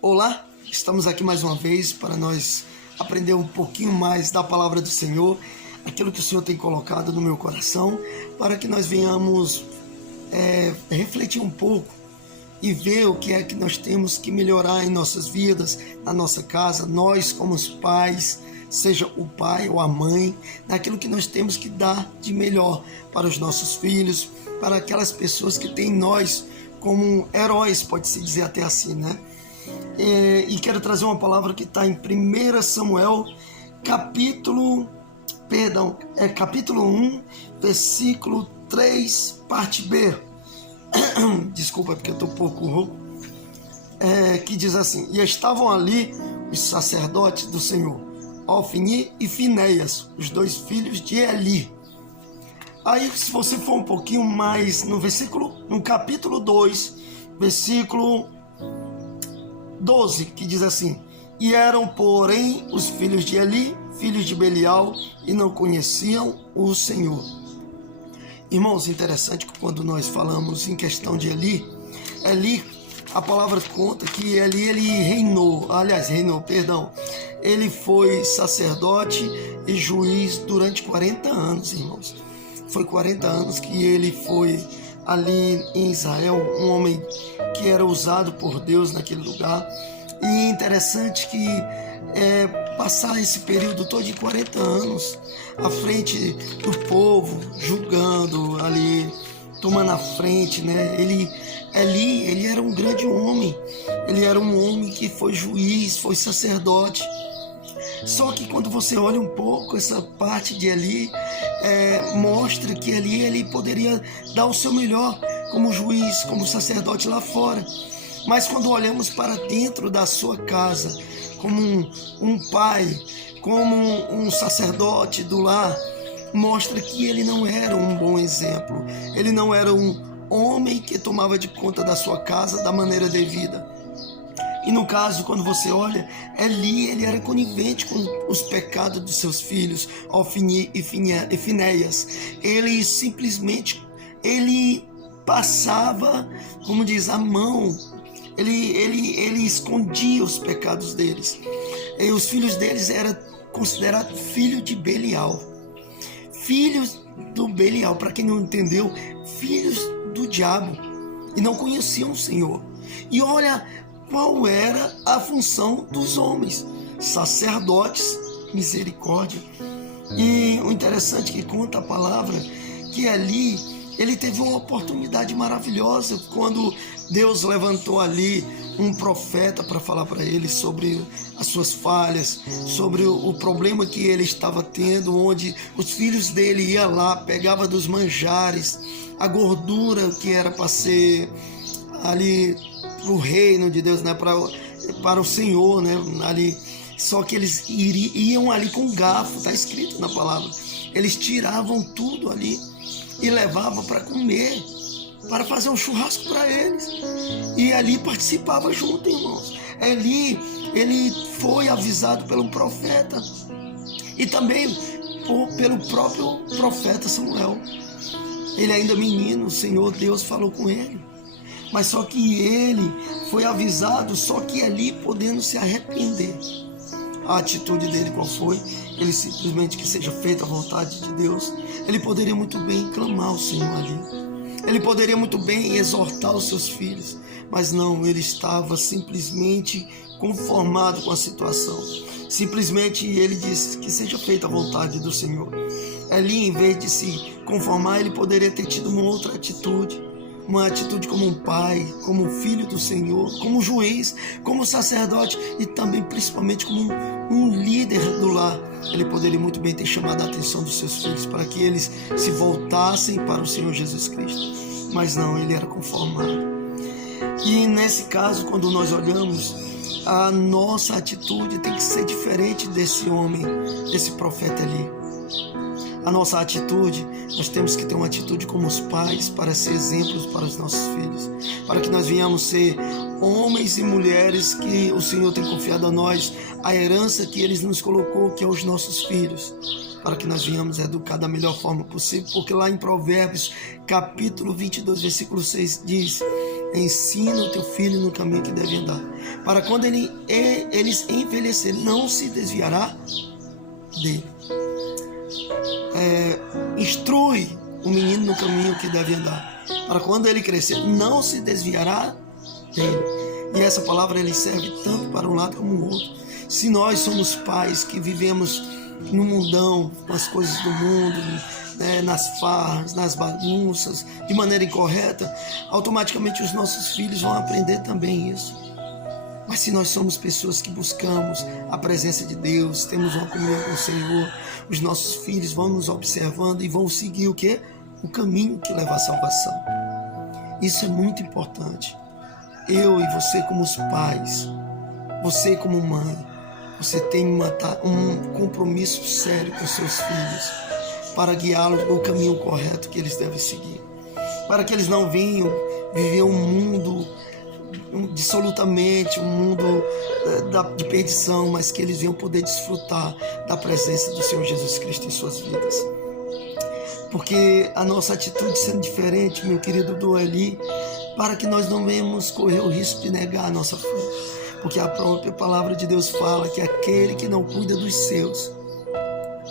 Olá, estamos aqui mais uma vez para nós aprender um pouquinho mais da palavra do Senhor, aquilo que o Senhor tem colocado no meu coração, para que nós venhamos refletir um pouco e ver o que é que nós temos que melhorar em nossas vidas, na nossa casa, nós como os pais, seja o pai ou a mãe, naquilo que nós temos que dar de melhor para os nossos filhos, para aquelas pessoas que têm nós como heróis, pode-se dizer até assim, né? E quero trazer uma palavra que está em 1 Samuel, capítulo 1, versículo 3, parte B. Desculpa, porque eu estou um pouco rouco. Que diz assim: E estavam ali os sacerdotes do Senhor, Ofni e Finéias, os dois filhos de Eli. Aí, se você for um pouquinho mais no capítulo 2, versículo 12, que diz assim: E eram, porém, os filhos de Eli, filhos de Belial, e não conheciam o Senhor. Irmãos, interessante que quando nós falamos em questão de Eli, a palavra conta que ele ele foi sacerdote e juiz durante 40 anos, irmãos. Foi 40 anos que ele foi ali em Israel, um homem que era usado por Deus naquele lugar. E interessante que passar esse período todo de 40 anos à frente do povo, julgando ali, tomando a frente, né? Ele era um grande homem, ele era um homem que foi juiz, foi sacerdote. Só que quando você olha um pouco essa parte de Eli, mostra que Eli ele poderia dar o seu melhor como juiz, como sacerdote lá fora. Mas quando olhamos para dentro da sua casa, como um pai, como um sacerdote do lar, mostra que ele não era um bom exemplo. Ele não era um homem que tomava de conta da sua casa da maneira devida. E no caso, quando você olha, Eli, ele era conivente com os pecados dos seus filhos, Ofni e Finéias. Ele simplesmente, passava, como diz, a mão. Ele escondia os pecados deles. E os filhos deles eram considerados filhos de Belial. Filhos do Belial, para quem não entendeu, filhos do diabo. E não conheciam o Senhor. E olha qual era a função dos homens: sacerdotes, misericórdia. E o interessante que conta a palavra, que ali ele teve uma oportunidade maravilhosa quando Deus levantou ali um profeta para falar para ele sobre as suas falhas, sobre o problema que ele estava tendo, onde os filhos dele iam lá, pegavam dos manjares, a gordura que era para ser ali para o reino de Deus, né? para o Senhor, né? Ali. Só que eles iam ali com garfo, está escrito na palavra. Eles tiravam tudo ali e levavam para comer, para fazer um churrasco para eles. E ali participava junto, irmãos. Ele foi avisado pelo profeta e também pelo próprio profeta Samuel. Ele ainda menino, o Senhor Deus falou com ele. Mas só que ele foi avisado, só que ali podendo se arrepender. A atitude dele qual foi? Ele simplesmente que seja feita a vontade de Deus. Ele poderia muito bem clamar ao Senhor ali. Ele poderia muito bem exortar os seus filhos. Mas não, ele estava simplesmente conformado com a situação. Simplesmente ele disse que seja feita a vontade do Senhor. Ali, em vez de se conformar, ele poderia ter tido uma outra atitude. Uma atitude como um pai, como um filho do Senhor, como juiz, como sacerdote e também principalmente como um líder do lar. Ele poderia muito bem ter chamado a atenção dos seus filhos para que eles se voltassem para o Senhor Jesus Cristo. Mas não, ele era conformado. E nesse caso, quando nós olhamos, a nossa atitude tem que ser diferente desse homem, desse profeta ali. A nossa atitude, nós temos que ter uma atitude como os pais para ser exemplos para os nossos filhos, para que nós venhamos ser homens e mulheres que o Senhor tem confiado a nós, a herança que Ele nos colocou, que é os nossos filhos, para que nós venhamos educar da melhor forma possível, porque lá em Provérbios, capítulo 22, versículo 6, diz Ensina o teu filho no caminho que deve andar, para quando eles envelhecer, não se desviará dele. Instrui o menino no caminho que deve andar, para quando ele crescer, não se desviará dele. E essa palavra ele serve tanto para um lado como o outro. Se nós somos pais que vivemos no mundão, com as coisas do mundo, né, nas farras, nas bagunças, de maneira incorreta, automaticamente os nossos filhos vão aprender também isso. Mas se nós somos pessoas que buscamos a presença de Deus, temos uma comunhão com o Senhor, os nossos filhos vão nos observando e vão seguir o quê? O caminho que leva à salvação. Isso é muito importante. Eu e você como os pais, você como mãe, você tem um compromisso sério com seus filhos para guiá-los no caminho correto que eles devem seguir. Para que eles não venham viver um mundo dissolutamente, um mundo de perdição, mas que eles venham poder desfrutar da presença do Senhor Jesus Cristo em suas vidas. Porque a nossa atitude sendo diferente, meu querido Doeli, para que nós não venhamos correr o risco de negar a nossa fé. Porque a própria palavra de Deus fala que aquele que não cuida dos seus,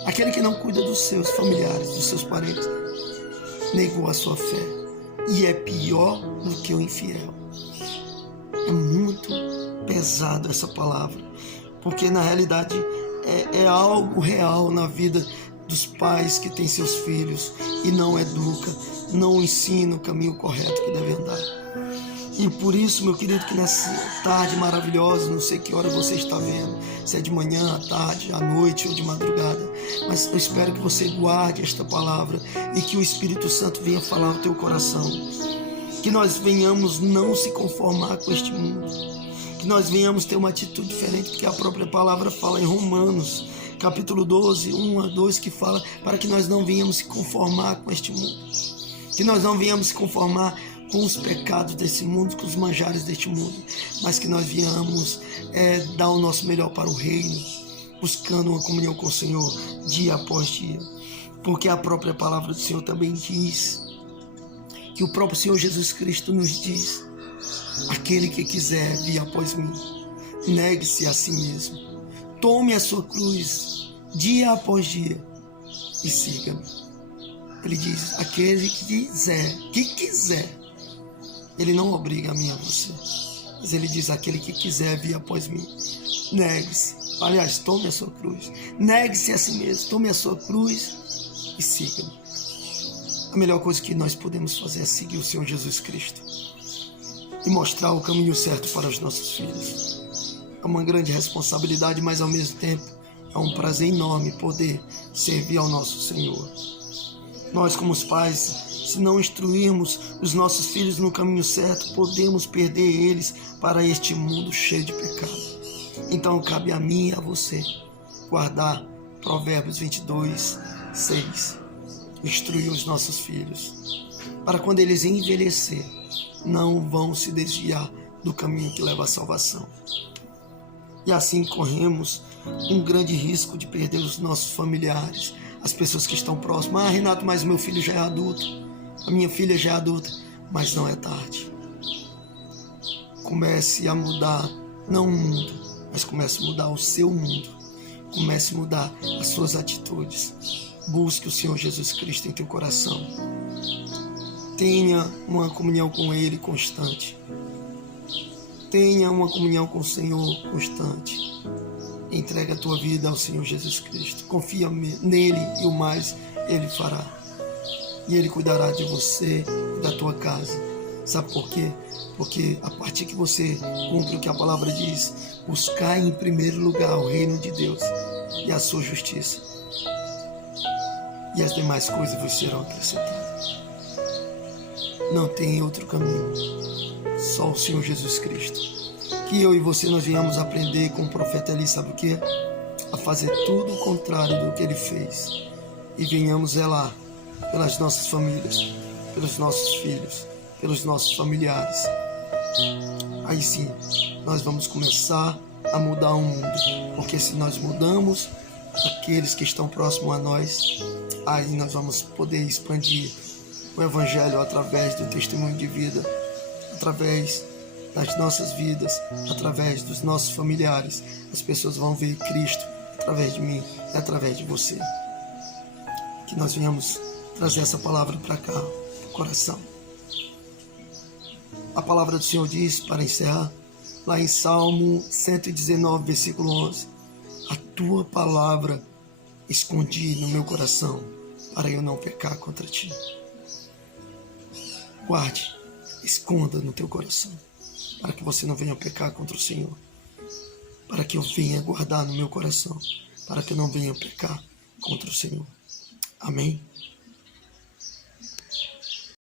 aquele que não cuida dos seus familiares, dos seus parentes, negou a sua fé. E é pior do que o infiel. É muito pesado essa palavra, porque na realidade é algo real na vida dos pais que têm seus filhos e não educa, não ensina o caminho correto que deve andar. E por isso, meu querido, que nessa tarde maravilhosa, não sei que hora você está vendo, se é de manhã, à tarde, à noite ou de madrugada, mas eu espero que você guarde esta palavra e que o Espírito Santo venha falar ao teu coração. Que nós venhamos não se conformar com este mundo, que nós venhamos ter uma atitude diferente, porque a própria palavra fala em Romanos, capítulo 12, 1 a 2, que fala para que nós não venhamos se conformar com este mundo, que nós não venhamos se conformar com os pecados desse mundo, com os manjares deste mundo, mas que nós venhamos dar o nosso melhor para o reino, buscando uma comunhão com o Senhor dia após dia, porque a própria palavra do Senhor também diz, que o próprio Senhor Jesus Cristo nos diz: aquele que quiser vir após mim, negue-se a si mesmo, tome a sua cruz dia após dia e siga-me. Ele diz: aquele que quiser, ele não obriga a mim a você, mas ele diz: aquele que quiser vir após mim, negue-se, aliás, tome a sua cruz, negue-se a si mesmo, tome a sua cruz e siga-me. A melhor coisa que nós podemos fazer é seguir o Senhor Jesus Cristo e mostrar o caminho certo para os nossos filhos. É uma grande responsabilidade, mas ao mesmo tempo é um prazer enorme poder servir ao nosso Senhor. Nós, como os pais, se não instruirmos os nossos filhos no caminho certo, podemos perder eles para este mundo cheio de pecado. Então cabe a mim e a você guardar Provérbios 22, 6. Instruir os nossos filhos, para quando eles envelhecer, não vão se desviar do caminho que leva à salvação. E assim corremos um grande risco de perder os nossos familiares, as pessoas que estão próximas. Ah, Renato, mas meu filho já é adulto, a minha filha já é adulta, mas não é tarde. Comece a mudar, não o mundo, mas comece a mudar o seu mundo, comece a mudar as suas atitudes. Busque o Senhor Jesus Cristo em teu coração. Tenha uma comunhão com Ele constante. Tenha uma comunhão com o Senhor constante. Entrega a tua vida ao Senhor Jesus Cristo. Confia nele e o mais Ele fará. E Ele cuidará de você e da tua casa. Sabe por quê? Porque a partir que você cumpre o que a palavra diz, buscar em primeiro lugar o reino de Deus e a sua justiça, e as demais coisas vos serão acrescentadas. Não tem outro caminho, só o Senhor Jesus Cristo. Que eu e você nós venhamos aprender com o profeta Eli, sabe o que? A fazer tudo o contrário do que ele fez. E venhamos zelar pelas nossas famílias, pelos nossos filhos, pelos nossos familiares. Aí sim, nós vamos começar a mudar o mundo. Porque se nós mudamos aqueles que estão próximos a nós, aí nós vamos poder expandir o Evangelho através do testemunho de vida, através das nossas vidas, através dos nossos familiares, as pessoas vão ver Cristo através de mim e através de você. Que nós venhamos trazer essa palavra para cá, pro coração. A palavra do Senhor diz, para encerrar, lá em Salmo 119, versículo 11: a tua palavra escondi no meu coração, para eu não pecar contra ti. Guarde, esconda no teu coração, para que você não venha pecar contra o Senhor, para que eu venha guardar no meu coração, para que eu não venha pecar contra o Senhor. Amém?